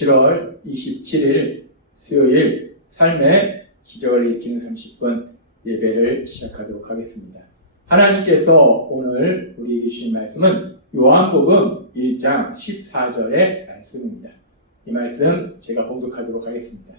7월 27일 수요일 삶의 기적을 익히는 30분 예배를 시작하도록 하겠습니다. 하나님께서 오늘 우리에게 주신 말씀은 요한복음 1장 14절의 말씀입니다. 이 말씀 제가 봉독하도록 하겠습니다.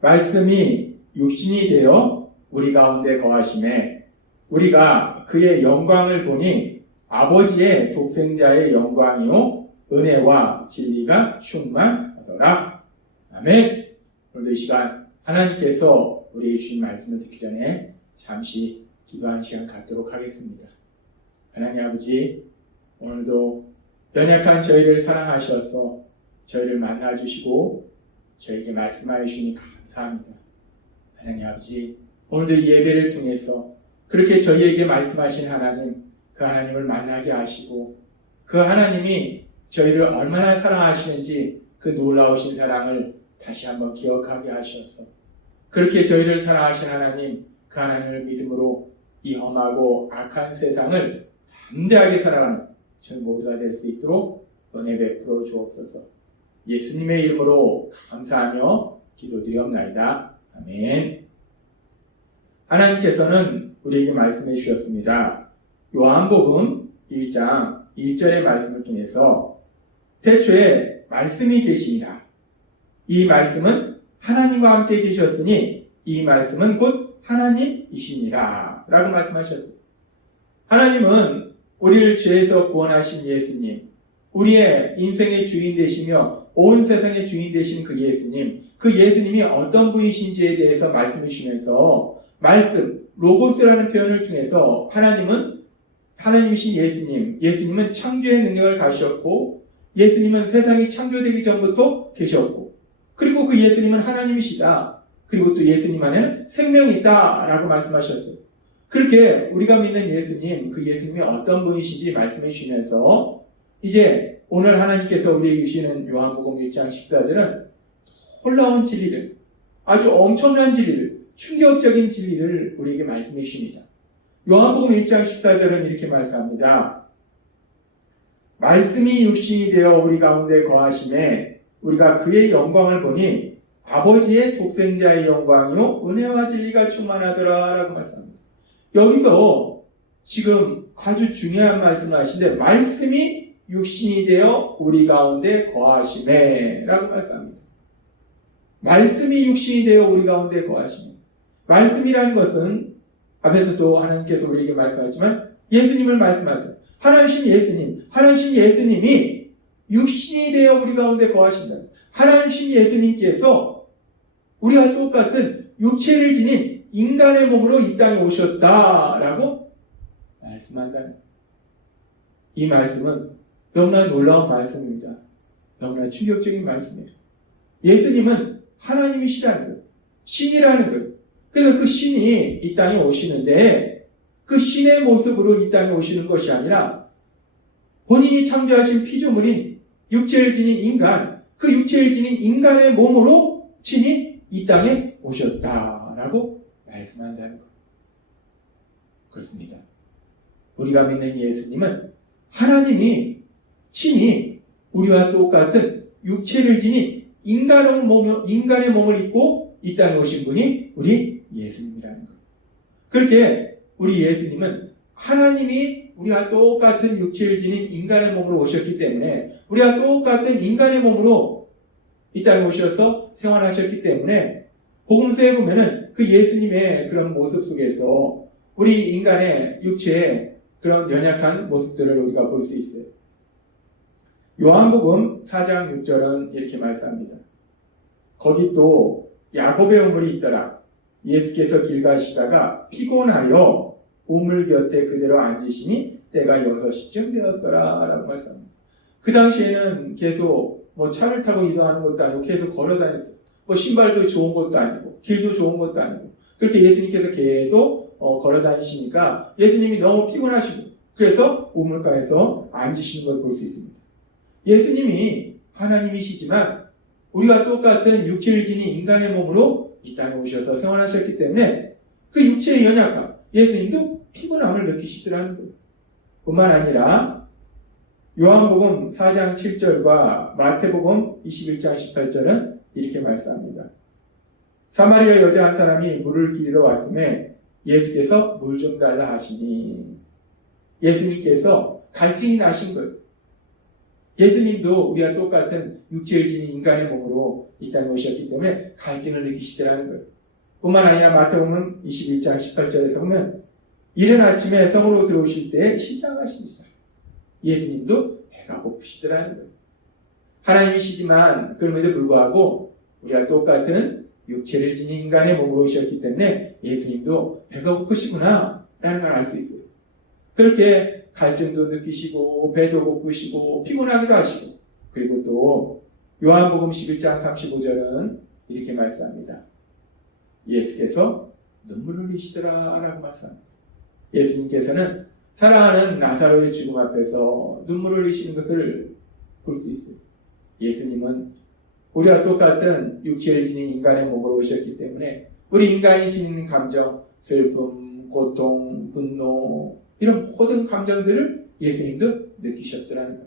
말씀이 육신이 되어 우리 가운데 거하심에 우리가 그의 영광을 보니 아버지의 독생자의 영광이요 은혜와 진리가 충만하더라. 아멘. 오늘도 이 시간 하나님께서 우리에게 주신 말씀을 듣기 전에 잠시 기도하는 시간 갖도록 하겠습니다. 하나님 아버지, 오늘도 연약한 저희를 사랑하셔서 저희를 만나주시고 저에게 말씀하여 주시니 감사합니다. 하나님 아버지, 오늘도 이 예배를 통해서 그렇게 저희에게 말씀하신 하나님, 그 하나님을 만나게 하시고 그 하나님이 저희를 얼마나 사랑하시는지 그 놀라우신 사랑을 다시 한번 기억하게 하셔서 그렇게 저희를 사랑하신 하나님, 그 하나님을 믿음으로 이 험하고 악한 세상을 담대하게 살아가는 저희 모두가 될 수 있도록 은혜 베풀어 주옵소서. 예수님의 이름으로 감사하며 기도드리옵나이다. 아멘. 하나님께서는 우리에게 말씀해 주셨습니다. 요한복음 1장 1절의 말씀을 통해서 태초에 말씀이 계시니라. 이 말씀은 하나님과 함께 계셨으니 이 말씀은 곧 하나님이시니라 라고 말씀하셨습니다. 하나님은 우리를 죄에서 구원하신 예수님, 우리의 인생의 주인 되시며 온 세상의 주인 되신 그 예수님, 그 예수님이 어떤 분이신지에 대해서 말씀해 주시면서 말씀, 로고스라는 표현을 통해서 하나님이신 예수님은 창조의 능력을 가지셨고 예수님은 세상이 창조되기 전부터 계셨고 그리고 그 예수님은 하나님이시다. 그리고 또 예수님 안에는 생명이 있다 라고 말씀하셨어요. 그렇게 우리가 믿는 예수님, 그 예수님이 어떤 분이신지 말씀해 주시면서 이제 오늘 하나님께서 우리에게 주시는 요한복음 1장 14절은 놀라운 진리를, 아주 엄청난 진리를, 충격적인 진리를 우리에게 말씀해 주십니다. 요한복음 1장 14절은 이렇게 말씀합니다. 말씀이 육신이 되어 우리 가운데 거하심에 우리가 그의 영광을 보니 아버지의 독생자의 영광이요 은혜와 진리가 충만하더라 라고 말씀합니다. 여기서 지금 아주 중요한 말씀을 하시는데 말씀이 육신이 되어 우리 가운데 거하심에 라고 말씀합니다. 말씀이 육신이 되어 우리 가운데 거하심에, 말씀이라는 것은 앞에서도 하나님께서 우리에게 말씀하셨지만 예수님을 말씀하세요. 하나님신 예수님이 육신이 되어 우리 가운데 거하신다. 하나님신 예수님께서 우리와 똑같은 육체를 지닌 인간의 몸으로 이 땅에 오셨다라고 말씀한다는 이 말씀은 너무나 놀라운 말씀입니다. 너무나 충격적인 말씀이에요. 예수님은 하나님이시라는 거예요. 신이라는 거예요. 그래서 그 신이 이 땅에 오시는데 그 신의 모습으로 이 땅에 오시는 것이 아니라 본인이 창조하신 피조물인 육체를 지닌 인간, 그 육체를 지닌 인간의 몸으로 친히 이 땅에 오셨다라고 말씀한다는 것. 그렇습니다. 우리가 믿는 예수님은 하나님이 친히 우리와 똑같은 육체를 지닌 인간의 몸을 입고 이 땅에 오신 분이 우리 예수님이라는 것. 그렇게 우리 예수님은 하나님이 우리와 똑같은 육체를 지닌 인간의 몸으로 오셨기 때문에 우리와 똑같은 인간의 몸으로 이 땅에 오셔서 생활하셨기 때문에 복음서에 보면은 그 예수님의 그런 모습 속에서 우리 인간의 육체의 그런 연약한 모습들을 우리가 볼 수 있어요. 요한복음 4장 6절은 이렇게 말씀합니다. 거기 또 야곱의 우물이 있더라. 예수께서 길 가시다가 피곤하여 우물 곁에 그대로 앉으시니 때가 6시쯤 되었더라 라고 말씀합니다. 그 당시에는 계속 차를 타고 이동하는 것도 아니고 계속 걸어 다녔어요. 신발도 좋은 것도 아니고 길도 좋은 것도 아니고 그렇게 예수님께서 계속 걸어 다니시니까 예수님이 너무 피곤하시고 그래서 우물가에서 앉으시는 것을 볼 수 있습니다. 예수님이 하나님이시지만 우리와 똑같은 육체를 지닌 인간의 몸으로 이 땅에 오셔서 생활하셨기 때문에 그 육체의 연약함, 예수님도 피곤함을 느끼시더라는 거예요. 뿐만 아니라 요한복음 4장 7절과 마태복음 21장 18절은 이렇게 말씀합니다. 사마리아 여자 한 사람이 물을 기르러 왔음에 예수께서 물 좀 달라 하시니, 예수님께서 갈증이 나신 것. 예수님도 우리와 똑같은 육체를 지닌 인간의 몸으로 이 땅에 오셨기 때문에 갈증을 느끼시더라는 거예요. 뿐만 아니라 마태복음 21장 18절에서 보면 이른 아침에 성으로 들어오실 때 시장하시니라. 예수님도 배가 고프시더라는 거예요. 하나님이시지만 그럼에도 불구하고 우리와 똑같은 육체를 지닌 인간의 몸으로 오셨기 때문에 예수님도 배가 고프시구나 라는 걸 알 수 있어요. 그렇게 갈증도 느끼시고 배도 고프시고 피곤하기도 하시고, 그리고 또 요한복음 11장 35절은 이렇게 말씀합니다. 예수께서 눈물을 흘리시더라 라고 말씀합니다. 예수님께서는 사랑하는 나사로의 죽음 앞에서 눈물을 흘리시는 것을 볼 수 있어요. 예수님은 우리와 똑같은 육체를 지닌 인간의 몸으로 오셨기 때문에 우리 인간이 지니는 감정, 슬픔, 고통, 분노, 이런 모든 감정들을 예수님도 느끼셨더라는 것.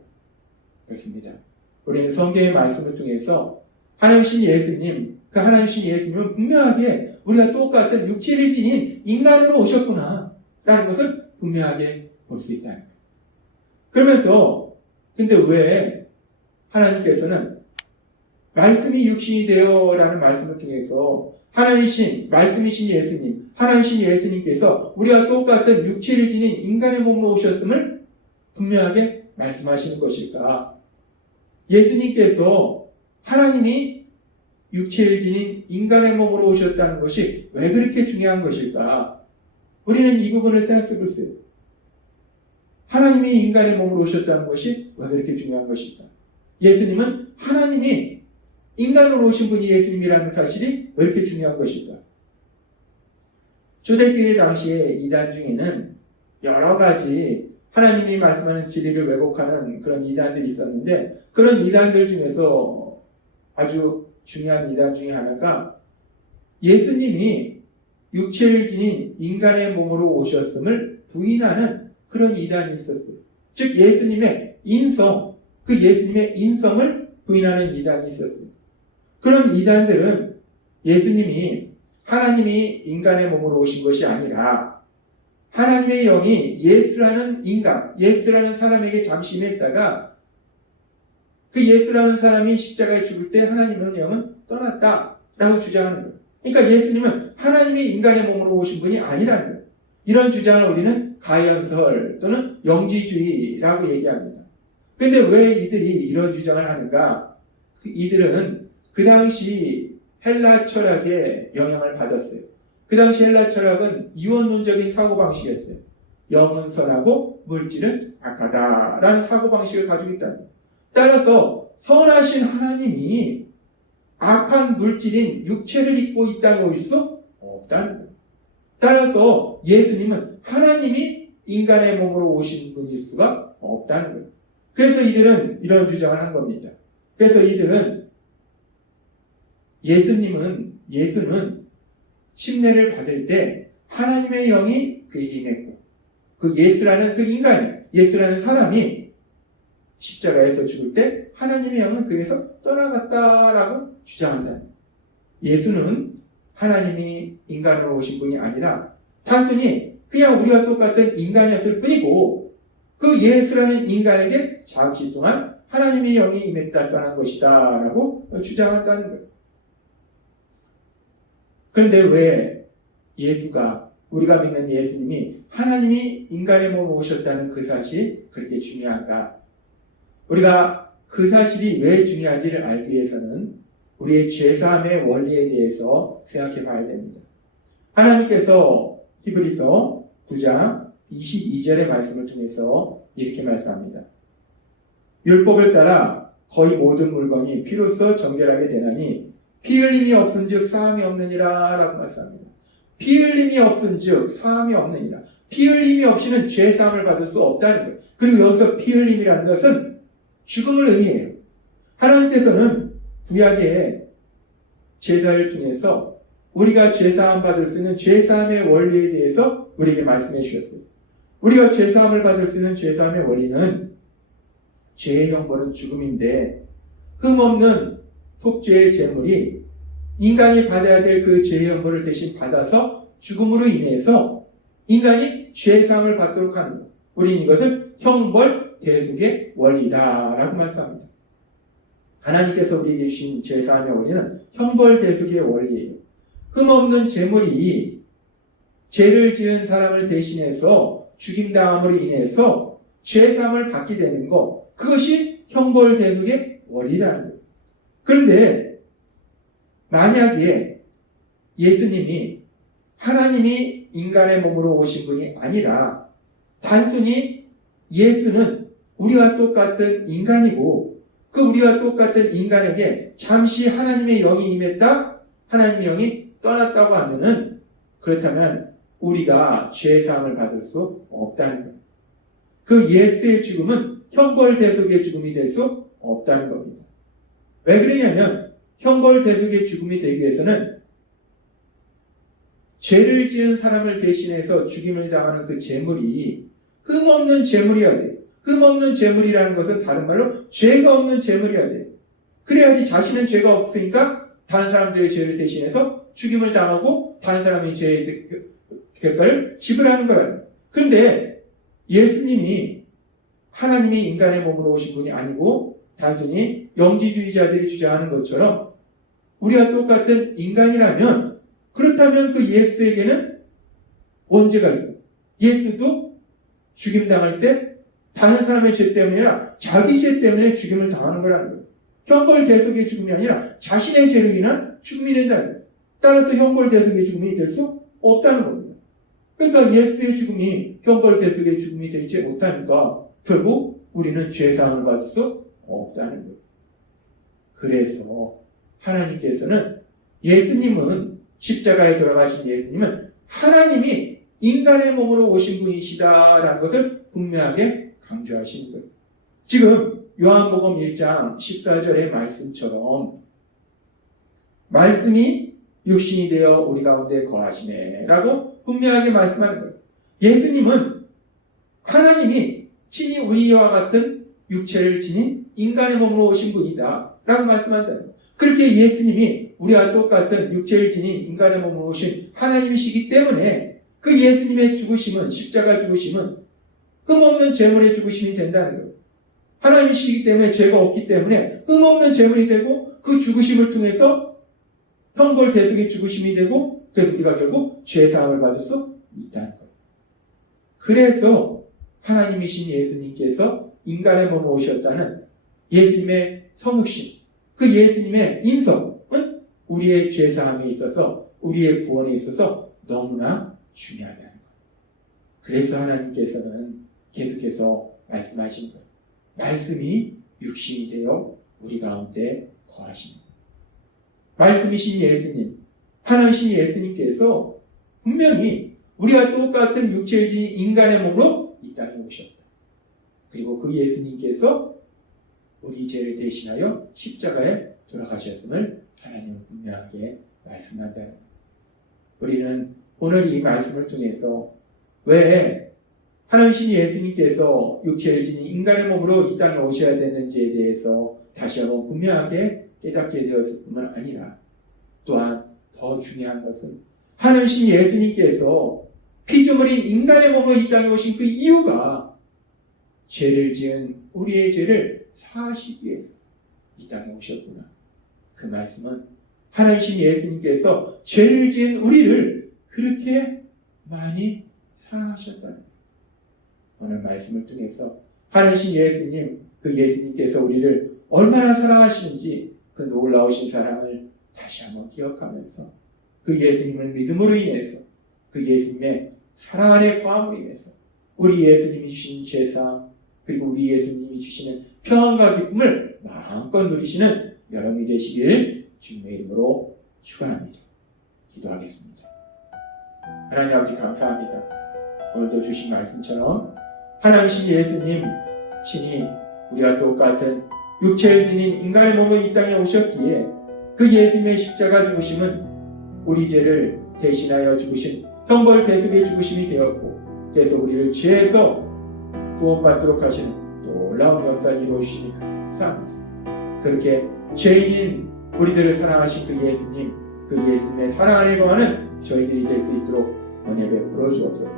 그렇습니다. 우리는 성경의 말씀을 통해서 하나님이신 예수님, 그 하나님이신 예수님은 분명하게 우리가 똑같은 육체를 지닌 인간으로 오셨구나 라는 것을 분명하게 볼 수 있다는 거예요. 그러면서 근데 왜 하나님께서는 말씀이 육신이 되어 라는 말씀을 통해서 하나님이신 말씀이신 예수님, 하나님이신 예수님께서 우리와 똑같은 육체를 지닌 인간의 몸으로 오셨음을 분명하게 말씀하시는 것일까? 예수님께서 하나님이 육체를 지닌 인간의 몸으로 오셨다는 것이 왜 그렇게 중요한 것일까? 우리는 이 부분을 생각해 보세요. 하나님이 인간의 몸으로 오셨다는 것이 왜 그렇게 중요한 것일까? 예수님은 하나님이 인간으로 오신 분이 예수님이라는 사실이 왜 이렇게 중요한 것일까? 초대교회 당시에 이단 중에는 여러 가지 하나님이 말씀하는 진리를 왜곡하는 그런 이단들이 있었는데, 그런 이단들 중에서 아주 중요한 이단 중에 하나가 예수님이 육체를 지닌 인간의 몸으로 오셨음을 부인하는 그런 이단이 있었어요. 즉 예수님의 인성, 그 예수님의 인성을 부인하는 이단이 있었어요. 그런 이단들은 예수님이 하나님이 인간의 몸으로 오신 것이 아니라 하나님의 영이 예수라는 인간, 예수라는 사람에게 잠시 임했다가 그 예수라는 사람이 십자가에 죽을 때 하나님의 영은 떠났다라고 주장하는 거예요. 그러니까 예수님은 하나님이 인간의 몸으로 오신 분이 아니라는 거예요. 이런 주장을 우리는 가연설 또는 영지주의라고 얘기합니다. 근데 왜 이들이 이런 주장을 하는가? 이들은 그 당시 헬라 철학의 영향을 받았어요. 그 당시 헬라 철학은 이원론적인 사고방식이었어요. 영은 선하고 물질은 악하다라는 사고방식을 가지고 있다는 거예요. 따라서 선하신 하나님이 악한 물질인 육체를 입고 있다고 할 수 없다는 거예요. 따라서 예수님은 하나님이 인간의 몸으로 오신 분일 수가 없다는 거예요. 그래서 이들은 이런 주장을 한 겁니다. 그래서 이들은 예수는 침례를 받을 때 하나님의 영이 그에게 임했고, 그 예수라는 그 인간이, 예수라는 사람이 십자가에서 죽을 때 하나님의 영은 그에서 떠나갔다라고 주장한다. 예수는 하나님이 인간으로 오신 분이 아니라 단순히 그냥 우리와 똑같은 인간이었을 뿐이고, 그 예수라는 인간에게 잠시 동안 하나님의 영이 임했다는 것이다 라고 주장한다는 거예요. 그런데 왜 우리가 믿는 예수님이 하나님이 인간의 몸으로 오셨다는 그 사실이 그렇게 중요한가? 우리가 그 사실이 왜 중요한지를 알기 위해서는 우리의 죄사함의 원리에 대해서 생각해 봐야 됩니다. 하나님께서 히브리서 9장 22절의 말씀을 통해서 이렇게 말씀합니다. 율법을 따라 거의 모든 물건이 피로써 정결하게 되나니 피 흘림이 없은즉 사함이 없느니라 라고 말씀합니다. 피 흘림이 없은즉 사함이 없느니라. 피 흘림이 없이는 죄 사함을 받을 수 없다는 거예요. 그리고 여기서 피 흘림이라는 것은 죽음을 의미해요. 하나님께서는 구약의 제사를 통해서 우리가 죄 사함 받을 수 있는 죄 사함의 원리에 대해서 우리에게 말씀해 주셨어요. 우리가 죄 사함을 받을 수 있는 죄 사함의 원리는 죄의 형벌은 죽음인데 흠없는 속죄의 제물이 인간이 받아야 될 그 죄의 형벌을 대신 받아서 죽음으로 인해서 인간이 죄사함을 받도록 하는 것. 우리는 이것을 형벌 대속의 원리다라고 말씀합니다. 하나님께서 우리에게 주신 죄사함의 원리는 형벌 대속의 원리예요. 흠없는 제물이 죄를 지은 사람을 대신해서 죽임당함으로 인해서 죄사함을 받게 되는 것, 그것이 형벌 대속의 원리라는 거예요. 그런데 만약에 예수님이 하나님이 인간의 몸으로 오신 분이 아니라 단순히 예수는 우리와 똑같은 인간이고 그 우리와 똑같은 인간에게 잠시 하나님의 영이 임했다, 하나님의 영이 떠났다고 하면은, 그렇다면 우리가 죄사함을 받을 수 없다는 거예요. 그 예수의 죽음은 형벌 대속의 죽음이 될 수 없다는 겁니다. 왜 그러냐면 형벌 대속의 죽음이 되기 위해서는 죄를 지은 사람을 대신해서 죽임을 당하는 그 제물이 흠없는 제물이어야 돼요. 흠없는 제물이라는 것은 다른 말로 죄가 없는 제물이어야 돼요. 그래야지 자신은 죄가 없으니까 다른 사람들의 죄를 대신해서 죽임을 당하고 다른 사람의 죄의 대가를 지불하는 거예요. 그런데 예수님이 하나님이 인간의 몸으로 오신 분이 아니고 단순히 영지주의자들이 주장하는 것처럼 우리와 똑같은 인간이라면, 그렇다면 그 예수에게는 원죄가 있고 예수도 죽임당할 때 다른 사람의 죄 때문이 아니라 자기 죄 때문에 죽임을 당하는 거라는 거예요. 형벌 대속의 죽음이 아니라 자신의 죄로 인한 죽음이 된다는 거예요. 따라서 형벌 대속의 죽음이 될 수 없다는 겁니다. 그러니까 예수의 죽음이 형벌 대속의 죽음이 되지 못하니까 결국 우리는 죄사함을 받을 수 없다는 거예요. 그래서 하나님께서는 예수님은, 십자가에 돌아가신 예수님은 하나님이 인간의 몸으로 오신 분이시다라는 것을 분명하게 강조하시는 거예요. 지금 요한복음 1장 14절의 말씀처럼 말씀이 육신이 되어 우리 가운데 거하시네 라고 분명하게 말씀하는 거예요. 예수님은 하나님이 친히 우리와 같은 육체를 지닌 인간의 몸으로 오신 분이다 라고 말씀한다는 거예요. 그렇게 예수님이 우리와 똑같은 육체를 지닌 인간의 몸으로 오신 하나님이시기 때문에 그 예수님의 죽으심은, 십자가 죽으심은 흠없는 제물의 죽으심이 된다는 거예요. 하나님이시기 때문에 죄가 없기 때문에 흠없는 제물이 되고 그 죽으심을 통해서 형벌 대속의 죽으심이 되고, 그래서 우리가 결국 죄사함을 받을 수 있다는 거예요. 그래서 하나님이신 예수님께서 인간의 몸으로 오셨다는 예수님의 성육신, 그 예수님의 인성은 우리의 죄사함에 있어서, 우리의 구원에 있어서 너무나 중요하다는 거예요. 그래서 하나님께서는 계속해서 말씀하신 거예요. 말씀이 육신이 되어 우리 가운데 거하십니다. 말씀이신 예수님, 하나님이신 예수님께서 분명히 우리와 똑같은 육체를 지닌 인간의 몸으로 이 땅에 오셨다. 그리고 그 예수님께서 우리 죄를 대신하여 십자가에 돌아가셨음을 하나님은 분명하게 말씀한다는 거예요. 우리는 오늘 이 말씀을 통해서 왜 하나님이신 예수님께서 육체를 지닌 인간의 몸으로 이 땅에 오셔야 되는지에 대해서 다시 한번 분명하게 깨닫게 되었을 뿐만 아니라, 또한 더 중요한 것은 하나님이신 예수님께서 피조물인 인간의 몸으로 이 땅에 오신 그 이유가 죄를 지은 우리의 죄를 사하시기 위해서 이 땅에 오셨구나. 그 말씀은 하나님이신 예수님께서 죄를 지은 우리를 그렇게 많이 사랑하셨다는 거예요. 오늘 말씀을 통해서 하나님이신 예수님, 그 예수님께서 우리를 얼마나 사랑하시는지 그 놀라우신 사랑을 다시 한번 기억하면서 그 예수님을 믿음으로 인해서, 그 예수님의 사랑 안에 거함으로 인해서 우리 예수님이 주신 죄사함, 그리고 우리 예수님이 주시는 평안과 기쁨을 마음껏 누리시는 여러분이 되시길 주님의 이름으로 축원합니다. 기도하겠습니다. 하나님 아버지 감사합니다. 오늘도 주신 말씀처럼 하나님이신 예수님 친히 우리와 똑같은 육체를 지닌 인간의 몸으로 이 땅에 오셨기에 그 예수님의 십자가 죽으심은 우리 죄를 대신하여 죽으신 형벌 대속의 죽으심이 되었고, 그래서 우리를 죄에서 구원받도록 하시는 놀라운 역사를 이루어주시니 감사합니다. 그렇게 죄인인 우리들을 사랑하신 그 예수님, 그 예수님의 사랑 안에 거하는 저희들이 될 수 있도록 은혜 베풀어 주옵소서.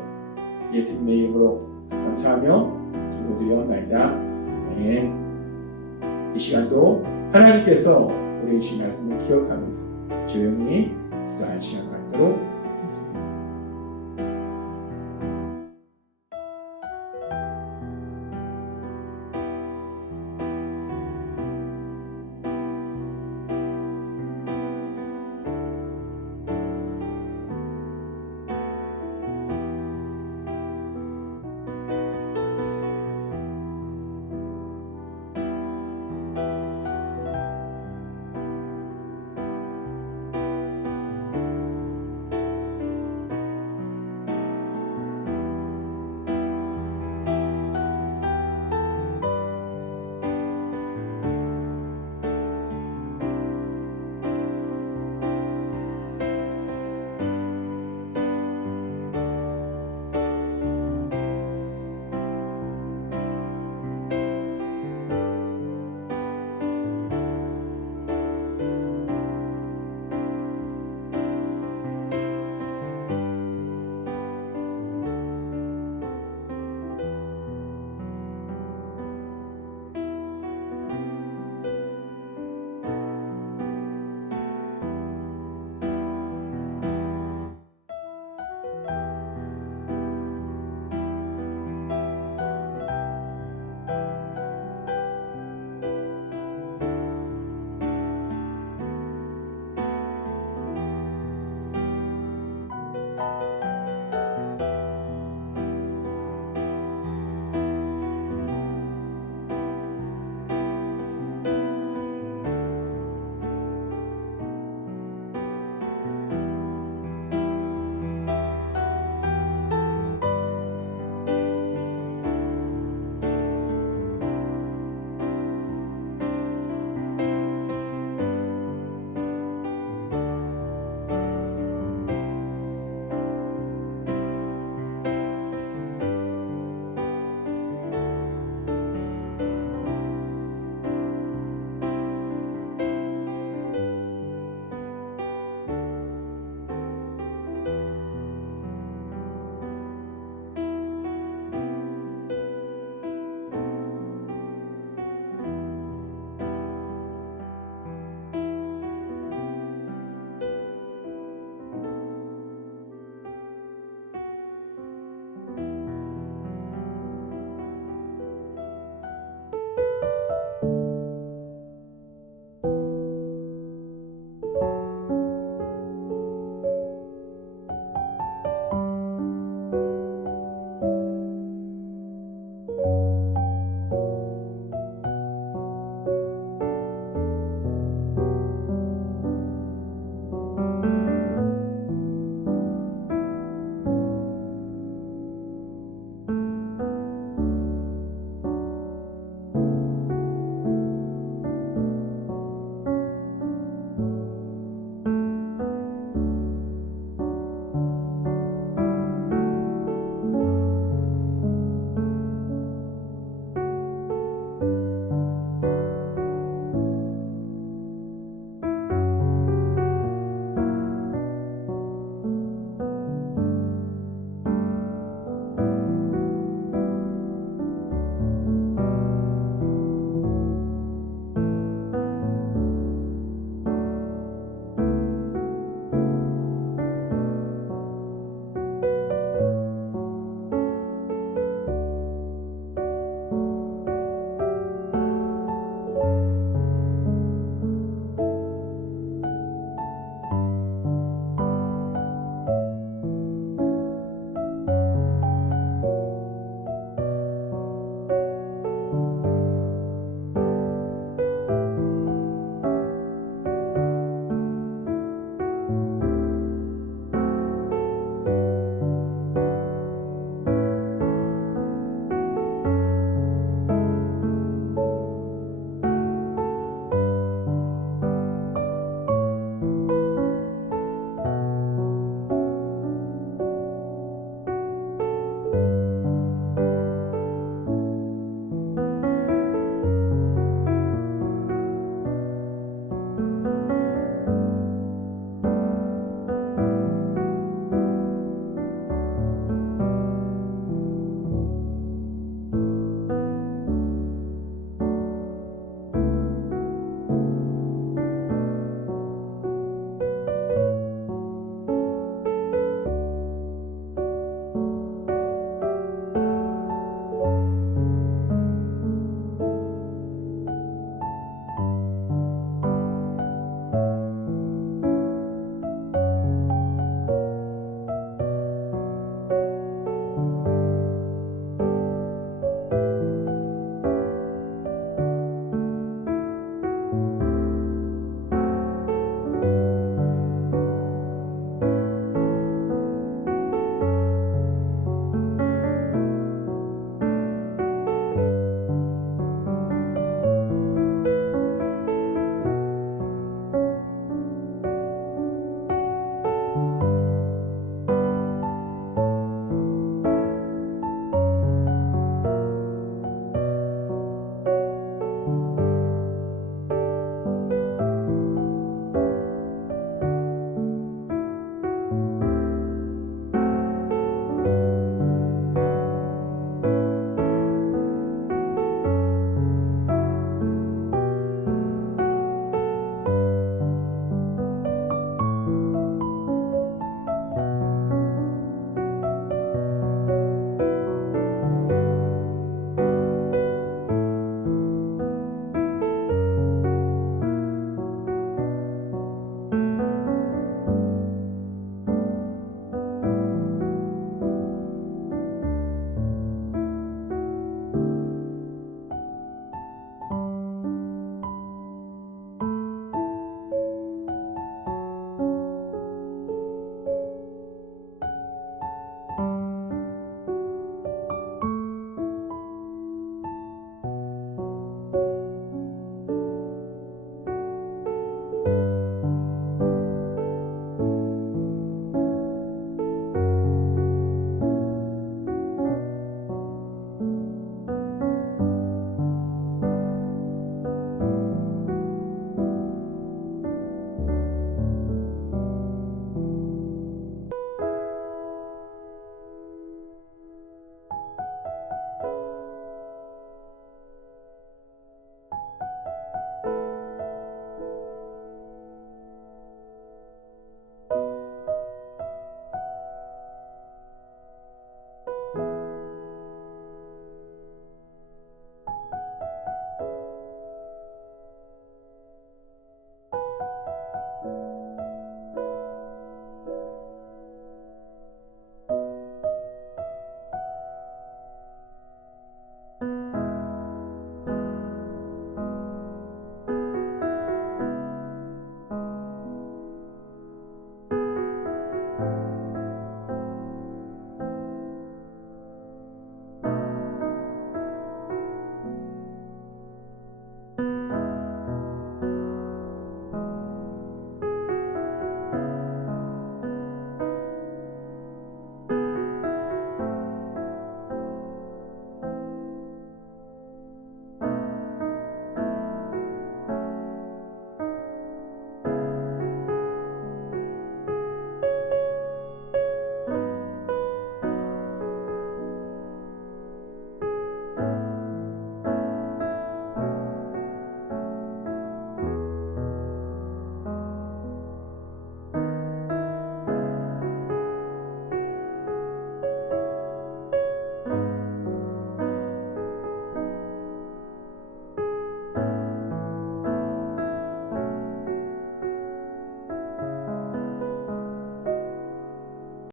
예수님의 이름으로 감사하며 기도드리옵나이다. 아멘. 이 시간도 하나님께서 우리 주신 말씀을 기억하면서 조용히 기도할 시간 갖도록 하겠습니다.